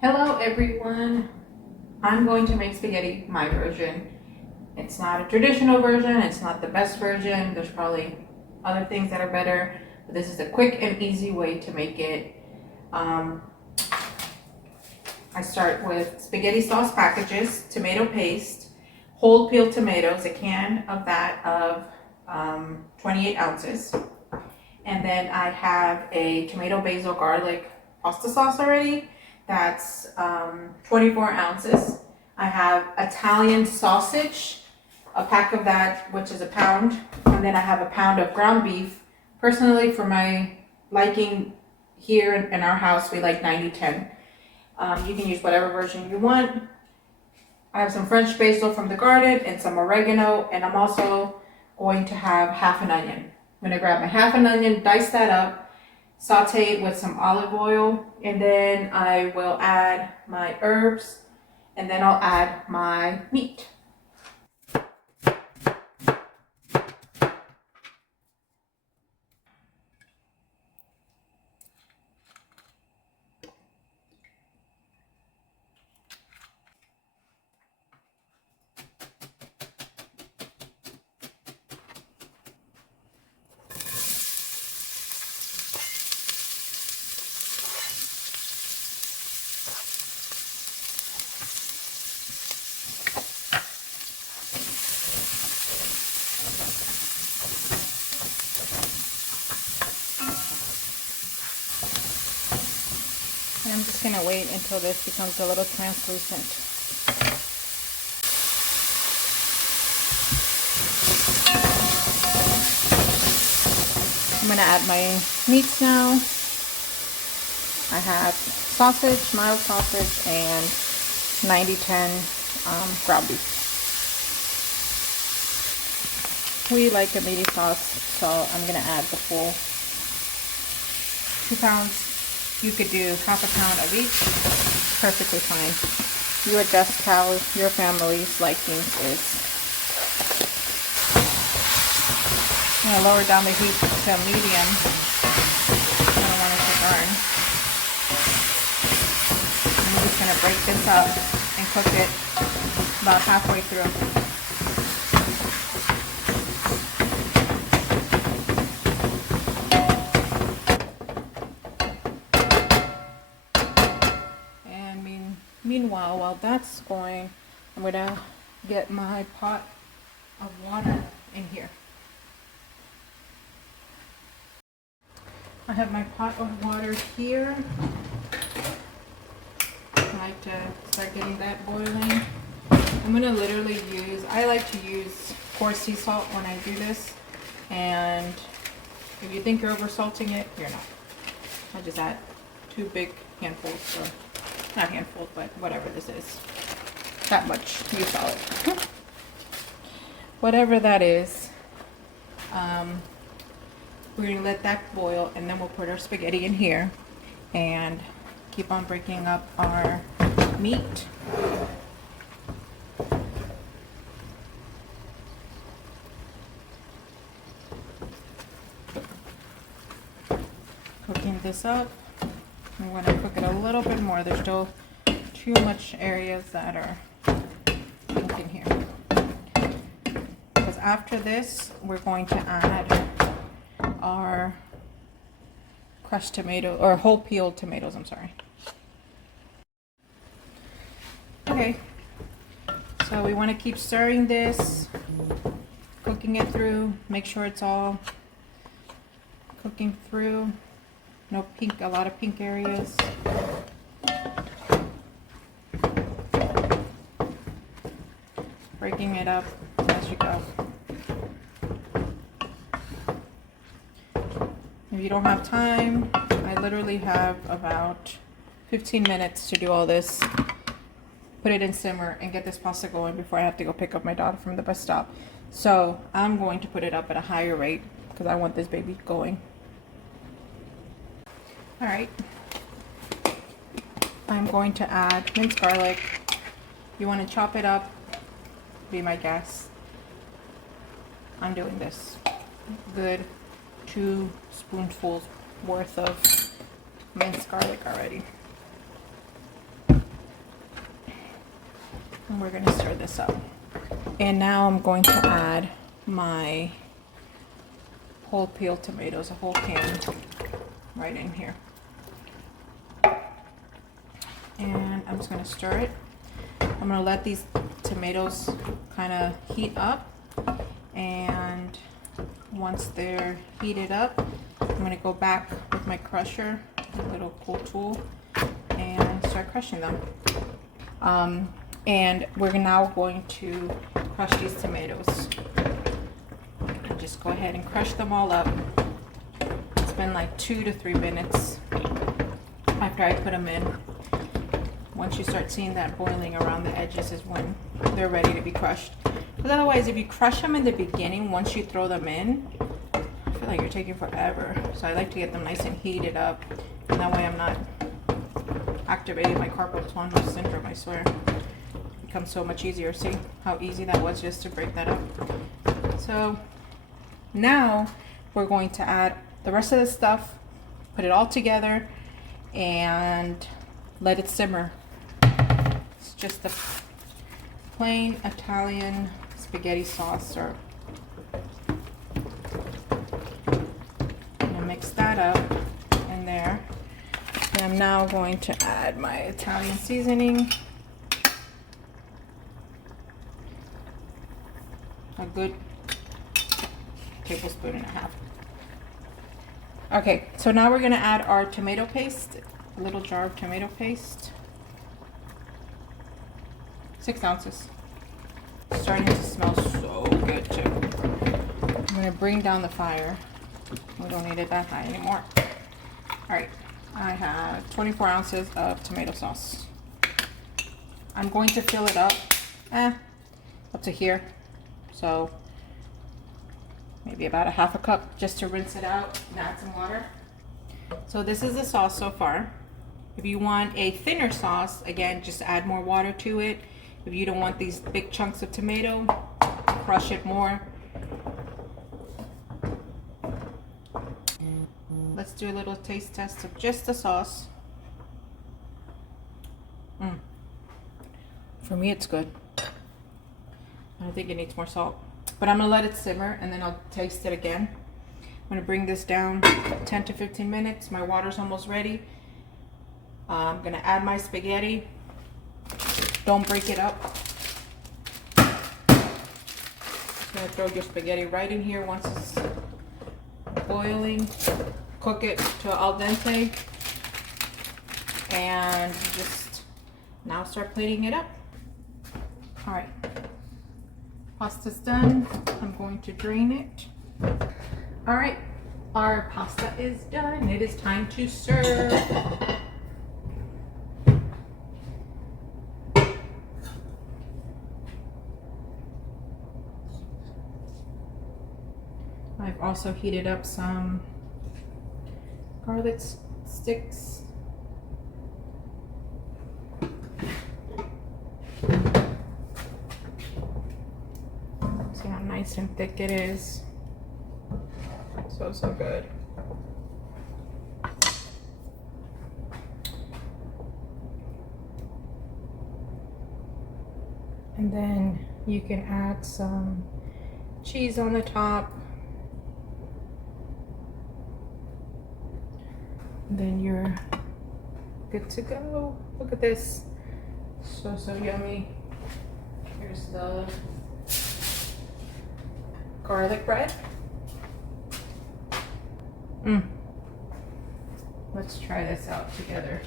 Hello everyone, I'm going to make spaghetti my version. It's not a traditional version, it's not the best version, there's probably other things that are better, but this is a quick and easy way to make it. I start with spaghetti sauce packages, tomato paste, whole peeled tomatoes, a can of that of 28 ounces. And then I have a tomato basil garlic pasta sauce already. That's 24 ounces. I have Italian sausage, a pack of that, which is a pound. And then I have a pound of ground beef. Personally, for my liking here in our house, we like 90-10. You can use whatever version you want. I have some French basil from the garden and some oregano. And I'm also going to have half an onion. I'm gonna grab my half an onion, dice that up, saute it with some olive oil, and then I will add my herbs, and then I'll add my meat. And I'm just gonna wait until this becomes a little translucent. I'm gonna add my meats now. I have sausage, mild sausage, and 90-10 ground beef. We like a meaty sauce, so I'm gonna add the full 2 pounds. You could do half a pound of each, perfectly fine. You adjust how your family's likings is. I'm gonna lower down the heat to medium. I don't want it to burn. I'm just gonna break this up and cook it about halfway through. Meanwhile, while that's going, I'm gonna get my pot of water in here. I have my pot of water here. I like to start getting that boiling. I'm gonna literally I like to use coarse sea salt when I do this, and if you think you're over salting it, you're not. I just add 2 big handfuls, or not handfuls, but whatever this is. That much, you saw it. Whatever that is. We're gonna let that boil, and then we'll put our spaghetti in here and keep on breaking up our meat. Cooking this up. I'm going to cook it a little bit more. There's still too much areas that are pink in here. Because after this, we're going to add our crushed tomato, or whole peeled tomatoes, I'm sorry. Okay, so we want to keep stirring this, cooking it through, make sure it's all cooking through. No pink, a lot of pink areas. Breaking it up as you go. If you don't have time, I literally have about 15 minutes to do all this. Put it in simmer and get this pasta going before I have to go pick up my daughter from the bus stop. So I'm going to put it up at a higher rate because I want this baby going. All right, I'm going to add minced garlic. You want to chop it up, be my guest. I'm doing this. Good 2 spoonfuls worth of minced garlic already. And we're gonna stir this up. And now I'm going to add my whole peeled tomatoes, a whole can right in here. And I'm just gonna stir it. I'm gonna let these tomatoes kind of heat up, and once they're heated up, I'm gonna go back with my crusher, a little cool tool, and start crushing them. And we're now going to crush these tomatoes. Just go ahead and crush them all up. It's been like 2 to 3 minutes after I put them in. Once you start seeing that boiling around the edges is when they're ready to be crushed. Because otherwise, if you crush them in the beginning, once you throw them in, I feel like you're taking forever. So I like to get them nice and heated up. And that way I'm not activating my carpal tunnel syndrome, I swear. It becomes so much easier. See how easy that was just to break that up? So now we're going to add the rest of the stuff, put it all together, and let it simmer. It's just a plain Italian spaghetti sauce. Or I'm gonna mix that up in there. And I'm now going to add my Italian seasoning. A good tablespoon and a half. Okay, so now we're gonna add our tomato paste, a little jar of tomato paste. 6 ounces. Starting to smell so good too. I'm gonna bring down the fire. We don't need it that high anymore. All right, I have 24 ounces of tomato sauce. I'm going to fill it up, up to here. So maybe about a half a cup just to rinse it out and add some water. So this is the sauce so far. If you want a thinner sauce, again, just add more water to it. If you don't want these big chunks of tomato, crush it more. Let's do a little taste test of just the sauce. For me, it's good. I don't think it needs more salt, but I'm gonna let it simmer and then I'll taste it again. I'm gonna bring this down 10 to 15 minutes. My water's almost ready. I'm gonna add my spaghetti. Don't break it up. Just gonna throw your spaghetti right in here once it's boiling. Cook it to al dente and just now start plating it up. All right, pasta's done. I'm going to drain it. All right, our pasta is done. It is time to serve. I've also heated up some garlic sticks. See how nice and thick it is. So good. And then you can add some cheese on the top. Then you're good to go. Look at this. So yummy. Here's the garlic bread. Let's try this out together.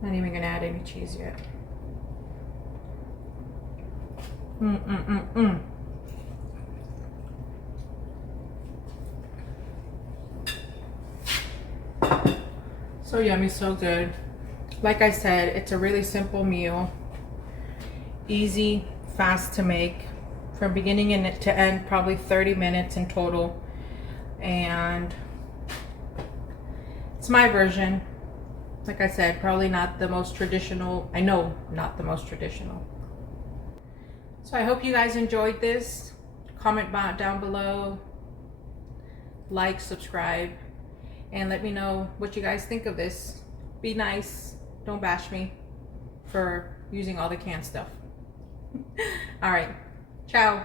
Not even gonna add any cheese yet. So yummy, so good. Like I said, it's a really simple meal. Easy, fast to make. From beginning to end, probably 30 minutes in total. And it's my version. Like I said, probably not the most traditional. I know not the most traditional. So I hope you guys enjoyed this. Comment down below, like, subscribe, and let me know what you guys think of this. Be nice, don't bash me for using all the canned stuff. All right, ciao.